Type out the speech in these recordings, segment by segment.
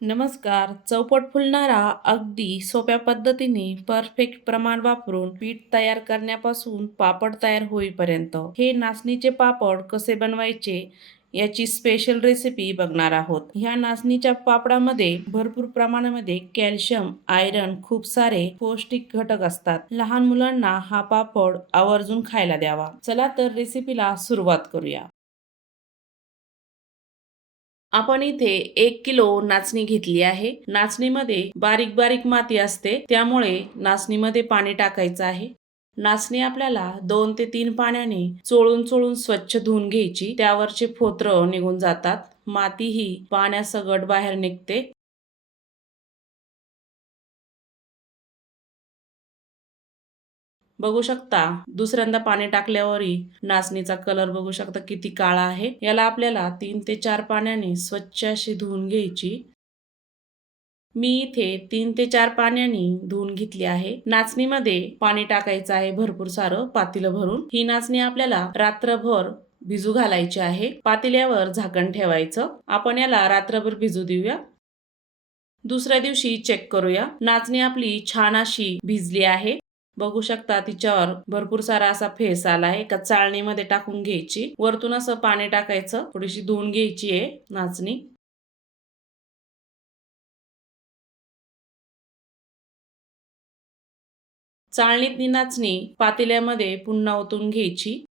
नमस्कार. चौपट फुलणारा अगदी सोप्या पद्धतीने परफेक्ट प्रमाण वापरून पीठ तयार करण्यापासून पापड तयार होईपर्यंत हे नाचणीचे पापड कसे बनवायचे याची स्पेशल रेसिपी बघणार आहोत. ह्या नाचणीच्या पापडामध्ये भरपूर प्रमाणामध्ये कॅल्शियम आयरन खूप सारे पौष्टिक घटक असतात. लहान मुलांना हा पापड आवर्जून खायला द्यावा. चला तर रेसिपीला सुरुवात करूया. आपण इथे एक किलो नाचणी घेतली आहे. नाचणीमध्ये बारीक बारीक माती असते त्यामुळे नाचणीमध्ये पाणी टाकायचं आहे. नाचणी आपल्याला दोन ते तीन पाण्याने चोळून चोळून स्वच्छ धुवून घ्यायची. त्यावरचे फोत्र निघून जातात. माती ही पाण्यासगट बाहेर निघते. बघू शकता. दुसऱ्यांदा पाणी टाकल्यावरही नाचणीचा कलर बघू शकता किती काळा आहे. याला आपल्याला तीन ते चार पाण्याने स्वच्छ अशी धुवून घ्यायची. मी इथे तीन ते चार पाण्याने धुवून घेतली आहे. नाचणीमध्ये पाणी टाकायचं आहे भरपूर सारं पातीलं भरून. ही नाचणी आपल्याला रात्रभर भिजू घालायची आहे. पातेल्यावर झाकण ठेवायचं. आपण याला रात्रभर भिजू देऊया. दुसऱ्या दिवशी चेक करूया. नाचणी आपली छान अशी भिजली आहे. बघू शकता तिच्यावर भरपूर सारा असा फेस आला आहे एका चाळणीमध्ये टाकून घ्यायची. वरतून असं पाणी टाकायचं. थोडीशी धुवून घ्यायची आहे नाचणी. चाळणीतली नाचणी पातेल्यामध्ये पुन्हा ओतून घ्यायची.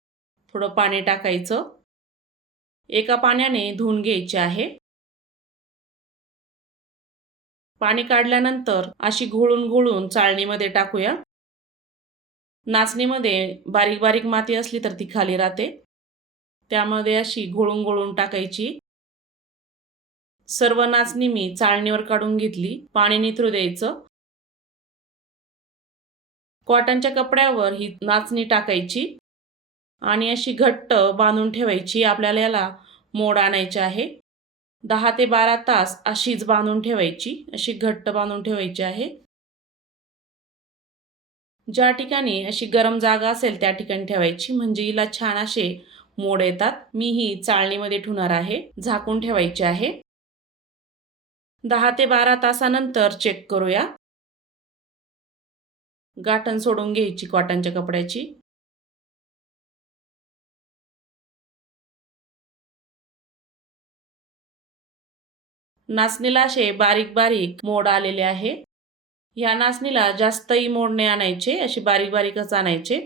थोडं पाणी टाकायचं. एका पाण्याने धुवून घ्यायची आहे. पाणी काढल्यानंतर अशी घोळून घोळून चाळणीमध्ये टाकूया. नाचणीमध्ये बारीक बारीक माती असली तर ती खाली राहते. त्यामध्ये अशी घोळून घोळून टाकायची. सर्व नाचणी मी चाळणीवर काढून घेतली. पाणी निथरू द्यायचं. कॉटनच्या कपड्यावर ही नाचणी टाकायची. आणि अशी घट्ट बांधून ठेवायची. आपल्याला याला मोड आणायचे आहे. दहा ते बारा तास अशीच बांधून ठेवायची. अशी घट्ट बांधून ठेवायची आहे. ज्या ठिकाणी अशी गरम जागा असेल त्या ठिकाणी ठेवायची. म्हणजे हिला छान असे मोड येतात. मी ही चाळणीमध्ये ठेवणार आहे. झाकून ठेवायची आहे. दहा ते बारा तासानंतर चेक करूया. गाठण सोडून घ्यायची कॉटनच्या कपड्याची. नाचणीला असे बारीक बारीक मोड आलेले आहे. ह्या नाचणीला जास्तही मोडणे आणायचे अशी बारीक बारीकच आणायचे.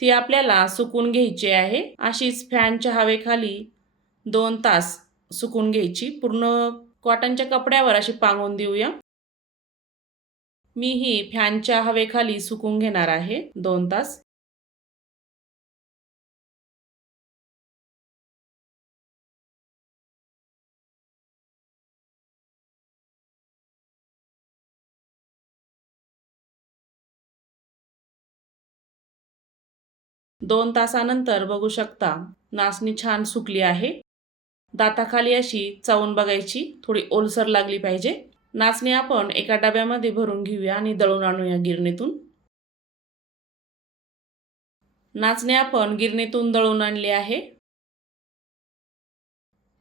ती आपल्याला सुकून घ्यायची आहे. अशीच फॅनच्या हवेखाली दोन तास सुकून घ्यायची. पूर्ण कॉटनच्या कपड्यावर अशी पांगून देऊया. मी ही फॅनच्या हवेखाली सुकून घेणार आहे दोन तास. दोन तासानंतर बघू शकता. नाचणी छान सुकली आहे. दाताखाली अशी चावून बघायची थोडी ओलसर लागली पाहिजे. नाचणी आपण एका डब्यामध्ये भरून घेऊया आणि दळून आणूया गिरणीतून. नाचणी आपण गिरणीतून दळून आणली आहे.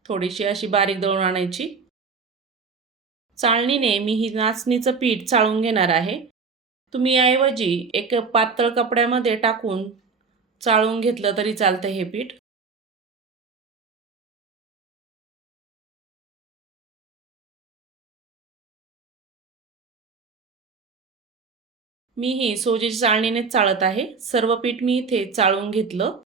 थोडीशी अशी बारीक दळून आणायची. चाळणीने मी ही नाचणीचं पीठ चाळून घेणार आहे. तुम्ही याऐवजी एक पातळ कपड्यामध्ये टाकून चाळून घेतलं तरी चालतं हे पीठ. मी ही सोजीची चाळणीनेच चाळत आहे. सर्व पीठ मी इथे चाळून घेतलं.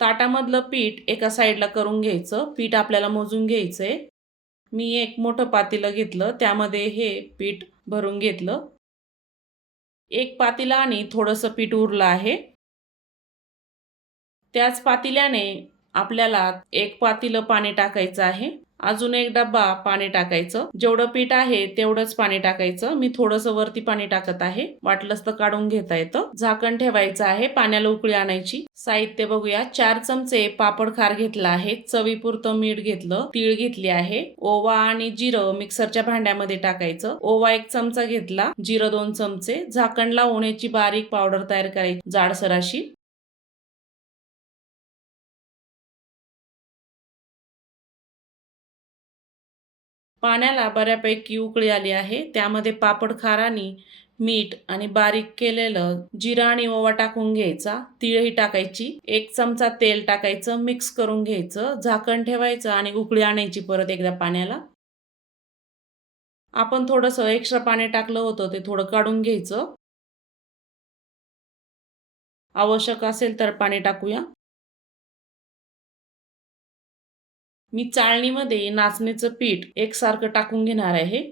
ताटामधलं पीठ एका साईडला करून घ्यायचं. पीठ आपल्याला मोजून घ्यायचंय. मी एक मोठं पातेलं घेतलं. त्यामध्ये हे पीठ भरून घेतलं. एक पातेला आणि थोडंसं पीठ उरलं आहे. त्याच पातिल्याने आपल्याला एक पातीलं पाणी टाकायचं आहे. अजून एक डब्बा पाणी टाकायचं. जेवढं पीठ आहे तेवढंच पाणी टाकायचं. मी थोडस वरती पाणी टाकत आहे. वाटलंच तर काढून घेता येतं. झाकण ठेवायचं आहे पाण्याला उकळी आणायची. साहित्य बघूया. चार चमचे पापड खार घेतला आहे. चवीपुरतं मीठ घेतलं. तीळ घेतली आहे. ओवा आणि जिरं मिक्सरच्या भांड्यामध्ये टाकायचं. ओवा एक चमचा घेतला. जिरं दोन चमचे. झाकण लावून याची बारीक पावडर तयार करायची. जाडसर अशी. पाण्याला बऱ्यापैकी उकळी आली आहे. त्यामध्ये पापड खारानी मीठ आणि बारीक केलेलं जिरा आणि ओवा टाकून घ्यायचा. तिळही टाकायची. एक चमचा तेल टाकायचं. मिक्स करून घ्यायचं. झाकण ठेवायचं आणि उकळी आणायची परत एकदा पाण्याला. आपण थोडंसं एक्स्ट्रा पाणी टाकलं होतं ते थोडं काढून घ्यायचं. आवश्यक असेल तर पाणी टाकूया. मी चाळणीमध्ये नाचणीचं पीठ एकसारखं टाकून घेणार आहे.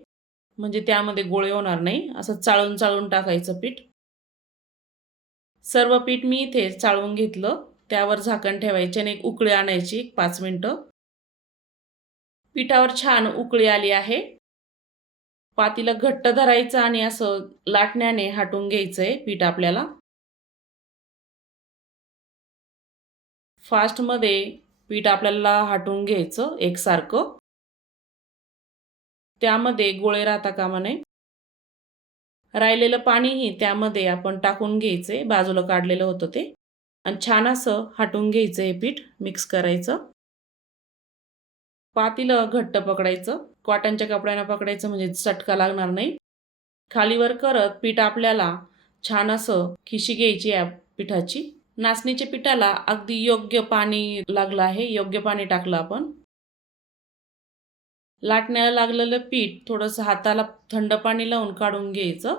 म्हणजे त्यामध्ये गोळे होणार नाही. असं चाळून चाळून टाकायचं पीठ. सर्व पीठ मी इथे चाळून घेतलं. त्यावर झाकण ठेवायचे आणि एक उकळी आणायची एक पाच मिनटं. पिठावर छान उकळी आली आहे. पातीला घट्ट धरायचं आणि असं लाटण्याने हाटून घ्यायचं आहे पीठ आपल्याला. फास्टमध्ये पीठ आपल्याला हाटून घ्यायचं एकसारखं. त्यामध्ये गोळे राहता कामा नये. राहिलेलं पाणीही त्यामध्ये आपण टाकून घ्यायचे बाजूला काढलेलं होतं ते. आणि छान असं हाटून घ्यायचं हे पीठ मिक्स करायचं. पातीलं घट्ट पकडायचं. कॉटनच्या कपड्यानं पकडायचं म्हणजे चटका लागणार नाही. खालीवर करत पीठ आपल्याला छान असं खिशी घ्यायची या पिठाची. नाचणीच्या पिठाला अगदी योग्य पाणी लागलं आहे योग्य पाणी टाकलं आपण. लाटण्याला लागलेलं पीठ थोडंसं हाताला थंड पाणी लावून काढून घ्यायचं.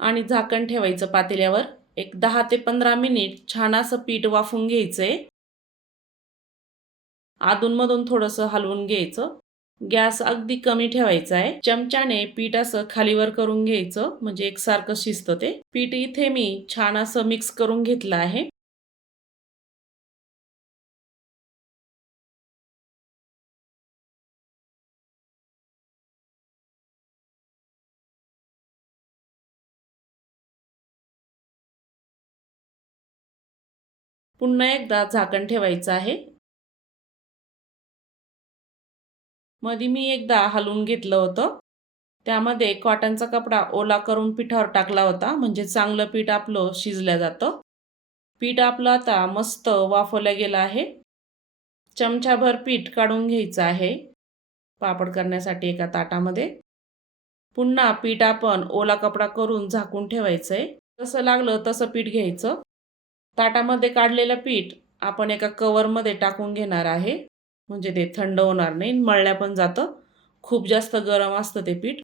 आणि झाकण ठेवायचं पातेल्यावर. एक दहा ते पंधरा मिनिट छान असं पीठ वाफून घ्यायचंय. अधूनमधून थोडंसं हलवून घ्यायचं. गॅस अगदी कमी ठेवायचा आहे. चमच्याने पीठ असं खालीवर करून घ्यायचं म्हणजे एकसारखं शिजतं ते. पीठ इथे मी छान असं मिक्स करून घेतलं आहे. पुन्हा एकदा झाकण ठेवायचं आहे. मध्ये मी एकदा हलवून घेतलं होतं. त्यामध्ये कॉटनचा कपडा ओला करून पिठावर टाकला होता म्हणजे चांगलं पीठ आपलं शिजलं जातं. पीठ आपलं आता मस्त वाफवलं गेलं आहे. चमचाभर पीठ काढून घ्यायचं आहे पापड करण्यासाठी एका ताटामध्ये. पुन्हा पीठ आपण ओला कपडा करून झाकून ठेवायचं आहे जसं लागलं तसं पीठ घ्यायचं. ताटामध्ये काढलेलं पीठ आपण एका कवरमध्ये टाकून घेणार आहे. म्हणजे ते थंड होणार नाही मळल्या पण जातं. खूप जास्त गरम असतं ते पीठ.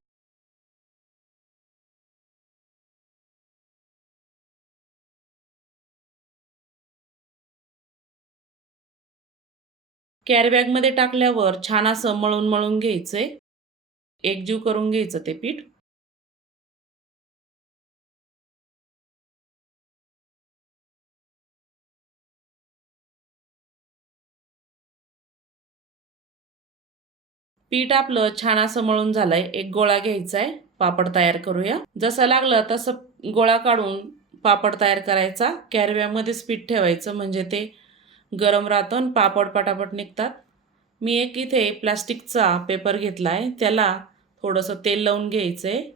कॅरीबॅगमध्ये टाकल्यावर छान असं मळून मळून घ्यायचंय. एकजीव करून घ्यायचं ते पीठ. पीठ आपलं छान असं मळून झालंय. एक गोळा घ्यायचा आहे पापड तयार करूया. जसं लागलं तसं गोळा काढून पापड तयार करायचा. कॅरव्यामध्येच पीठ ठेवायचं. म्हणजे ते गरम राहतं आणि पापड पटापट निघतात. मी एक इथे प्लास्टिकचा पेपर घेतला आहे त्याला थोडंसं तेल लावून घ्यायचं आहे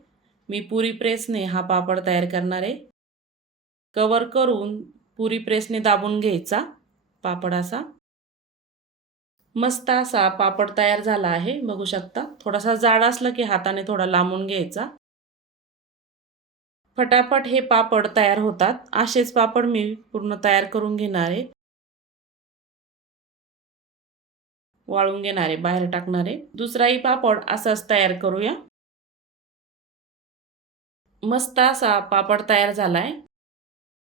मी पुरी प्रेसने हा पापड तयार करणार. आहे कवर करून पुरी प्रेसने दाबून घ्यायचा. पापड असा. मस्त असा पापड तयार झाला आहे बघू शकता. थोडासा जाड असलं की हाताने थोडा लांबून घ्यायचा. फटाफट हे पापड तयार होतात. असेच पापड मी पूर्ण तयार करून घेणार आहे. वाळून घेणारे बाहेर टाकणारे दुसराही पापड असाच तयार करूया. मस्त असा पापड तयार झाला आहे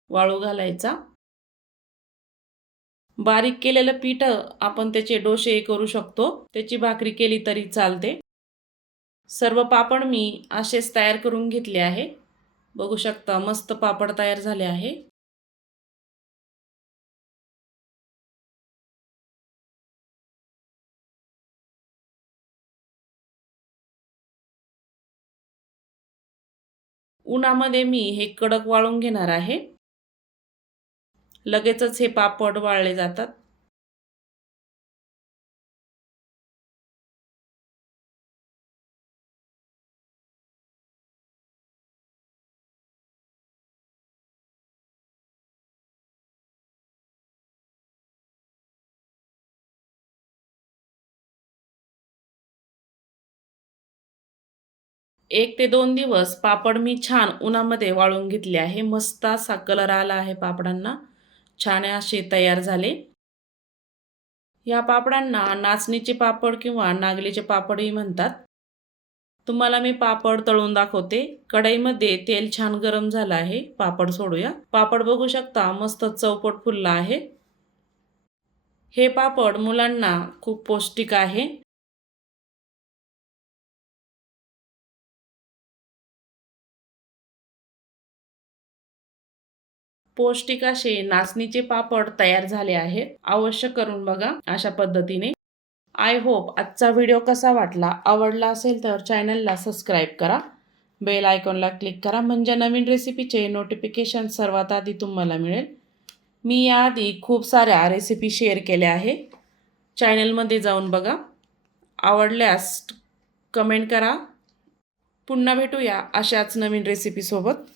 वाळू घालायचा. बारीक केलेलं पीठ आपण त्याचे डोसे करू शकतो. त्याची भाकरी केली तरी चालते. सर्व पापड मी असेच तयार करून घेतले आहे. बघू शकता मस्त पापड तयार झाले आहे. उन्हामध्ये मी हे कडक वाळून घेणार आहे. लगेचच हे पापड वाळले जातात. एक ते दोन दिवस पापड मी छान उन्हामध्ये वाळून घेतले आहे. मस्त असा कलर आला आहे पापडांना. छान असे तयार झाले. या पापडांना नाचणीचे पापड किंवा नागलीचे पापडही म्हणतात. तुम्हाला मी पापड तळून दाखवते. कढईमध्ये तेल छान गरम झालं आहे. पापड सोडूया. पापड बघू शकता मस्त चौपट फुलला आहे. हे पापड मुलांना खूप पौष्टिक आहे. पौष्टिक असे नाचणीचे पापड तयार झाले आहेत. अवश्य करून बघा अशा पद्धतीने. आय होप आजचा व्हिडिओ कसा वाटला आवडला असेल तर चॅनलला सबस्क्राईब करा. बेल आयकॉनला क्लिक करा म्हणजे नवीन रेसिपीचे नोटिफिकेशन सर्वात आधी तुम्हाला मिळेल. मी याआधी खूप साऱ्या रेसिपी शेअर केल्या आहे चॅनलमध्ये जाऊन बघा. आवडल्यास कमेंट करा. पुन्हा भेटूया अशाच नवीन रेसिपीसोबत